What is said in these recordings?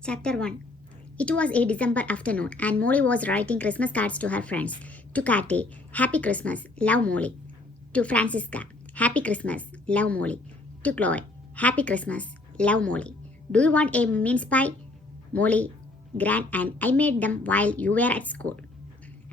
Chapter 1. It was a December afternoon, and Molly was writing Christmas cards to her friends. To Katie, Happy Christmas, love Molly. To Francisca, Happy Christmas, love Molly. To Chloe, Happy Christmas, love Molly. Do you want a mince pie? Molly, Gran and I made them while you were at school.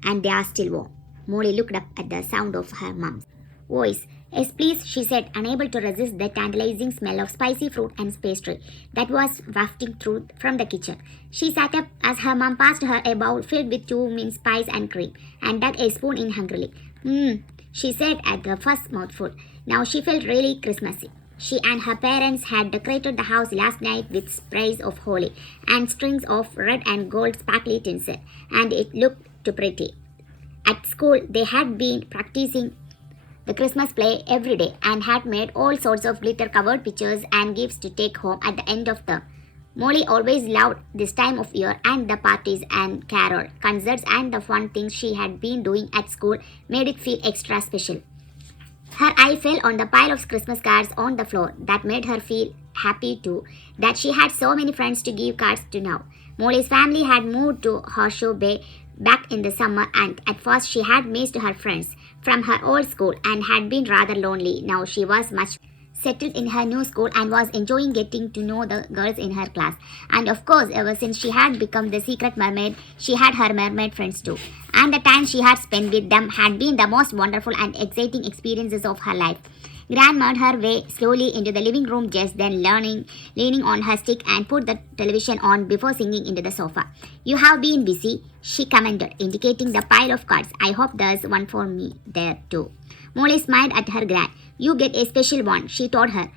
And they are still warm. Molly looked up at the sound of her mom's voice. Yes, please, she said, unable to resist the tantalizing smell of spicy fruit and pastry that was wafting through from the kitchen. She sat up as her mom passed her a bowl filled with two mince pies and cream, and dug a spoon in hungrily. She said at the first mouthful. Now she felt really Christmassy. She and her parents had decorated the house last night with sprays of holly and strings of red and gold sparkly tinsel, and it looked too pretty. At school, they had been practicing the Christmas play every day and had made all sorts of glitter covered pictures and gifts to take home at the end of term. Molly always loved this time of year, and the parties and carol concerts and the fun things she had been doing at school made it feel extra special. Her eye fell on the pile of Christmas cards on the floor. That made her feel happy too, that she had so many friends to give cards to now. Molly's family had moved to Horseshoe Bay back in the summer, and at first she had missed her friends from her old school and had been rather lonely. Now she was much settled in her new school and was enjoying getting to know the girls in her class. And of course, ever since she had become the secret mermaid, she had her mermaid friends too. And the time she had spent with them had been the most wonderful and exciting experiences of her life. Gran made her way slowly into the living room, just then leaning on her stick and put the television on before sinking into the sofa. You have been busy, she commented, indicating the pile of cards. I hope there's one for me there too. Molly smiled at her Gran. You get a special one, she told her,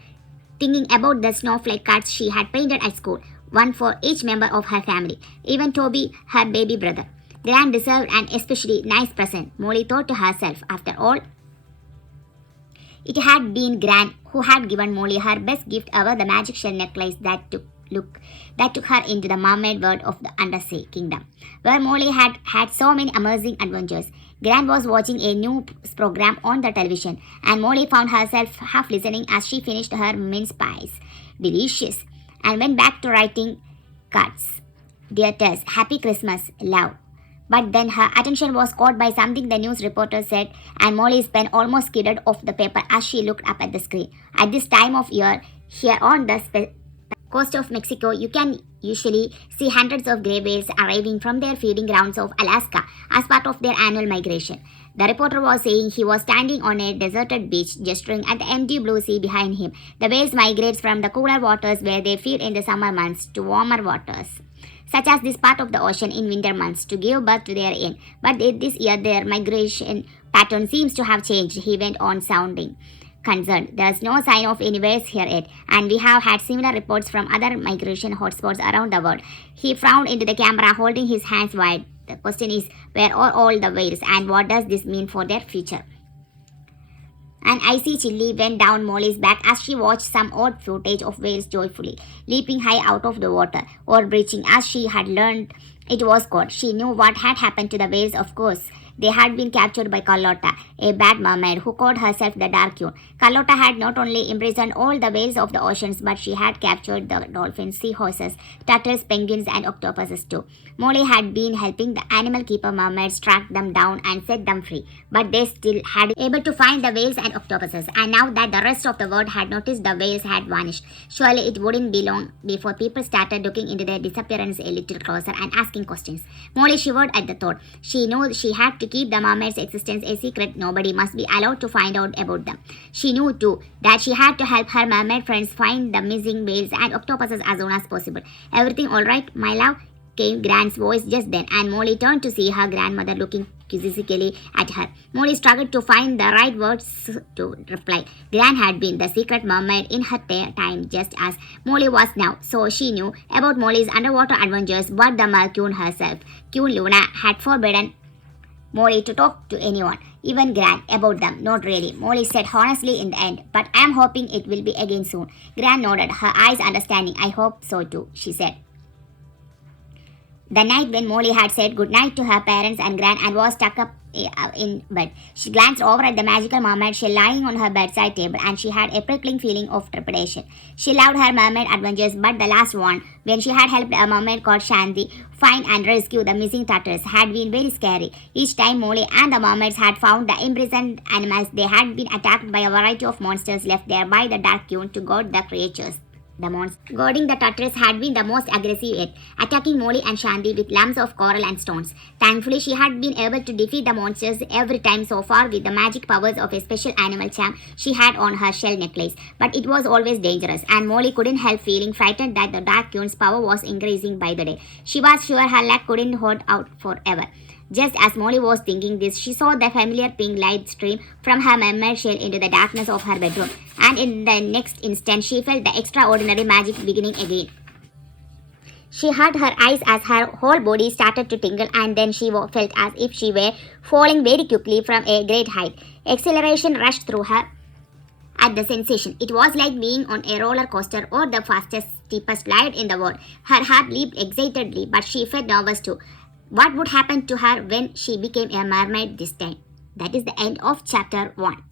thinking about the snowflake cards she had painted at school, one for each member of her family, even Toby, her baby brother. Gran deserved an especially nice present, Molly thought to herself. After all, it had been Gran who had given Molly her best gift ever, the magic shell necklace that took her into the mermaid world of the undersea kingdom, where Molly had had so many amazing adventures. Gran was watching a news program on the television, and Molly found herself half listening as she finished her mince pies. Delicious. And went back to writing cards. Dear Tess, Happy Christmas, love. But then her attention was caught by something the news reporter said, and Molly's pen almost skidded off the paper as she looked up at the screen. At this time of year, here on the coast of Mexico, you can usually see hundreds of gray whales arriving from their feeding grounds of Alaska as part of their annual migration. The reporter was saying he was standing on a deserted beach, gesturing at the empty blue sea behind him. The whales migrate from the cooler waters where they feed in the summer months to warmer waters, such as this part of the ocean in winter months, to give birth to their young. But this year their migration pattern seems to have changed, he went on, sounding concerned. There's no sign of any whales here yet, and we have had similar reports from other migration hotspots around the world. He frowned into the camera, holding his hands wide. The question is, where are all the whales, and what does this mean for their future? An icy chilly went down Molly's back as she watched some odd footage of whales joyfully leaping high out of the water, or breaching as she had learned it was called. She knew what had happened to the whales, of course. They had been captured by Carlotta, a bad mermaid who called herself the Dark Queen. Carlotta had not only imprisoned all the whales of the oceans, but she had captured the dolphins, seahorses, turtles, penguins, and octopuses too. Molly had been helping the animal keeper mermaids track them down and set them free, but they still had been able to find the whales and octopuses. And now that the rest of the world had noticed the whales had vanished, surely it wouldn't be long before people started looking into their disappearance a little closer and asking questions. Molly shivered at the thought. She knew she had to keep the mermaid's existence a secret. Nobody must be allowed to find out about them. She knew too that she had to help her mermaid friends find the missing whales and octopuses as soon as possible. Everything all right, my love? Came Gran's voice just then, and Molly turned to see her grandmother looking quizzically at her. Molly struggled to find the right words to reply. Gran had been the secret mermaid in her time, just as Molly was now, so she knew about Molly's underwater adventures, but the Merqueen herself, Queen Luna, had forbidden Molly to talk to anyone, even Gran, about them. Not really, Molly said honestly in the end, but I am hoping it will be again soon. Gran nodded, her eyes understanding. I hope so too, she said. The night when Molly had said goodnight to her parents and Gran and was tucked up in bed, she glanced over at the magical mermaid shell lying on her bedside table, and she had a prickling feeling of trepidation. She loved her mermaid adventures, but the last one, when she had helped a mermaid called Shanti find and rescue the missing turtles, had been very scary. Each time Molly and the mermaids had found the imprisoned animals, they had been attacked by a variety of monsters left there by the Dark Queen to guard the creatures. The monster guarding the turtles had been the most aggressive yet, attacking Molly and Shanti with lumps of coral and stones. Thankfully, she had been able to defeat the monsters every time so far with the magic powers of a special animal charm she had on her shell necklace. But it was always dangerous, and Molly couldn't help feeling frightened that the Dark Queen's power was increasing by the day. She was sure her luck couldn't hold out forever. Just as Molly was thinking this, she saw the familiar pink light stream from her mermaid shell into the darkness of her bedroom, and in the next instant she felt the extraordinary magic beginning again. She had her eyes as her whole body started to tingle, and then she felt as if she were falling very quickly from a great height. Exhilaration rushed through her at the sensation. It was like being on a roller coaster or the fastest, steepest ride in the world. Her heart leaped excitedly, but she felt nervous too. What would happen to her when she became a mermaid this time? That is the end of chapter 1.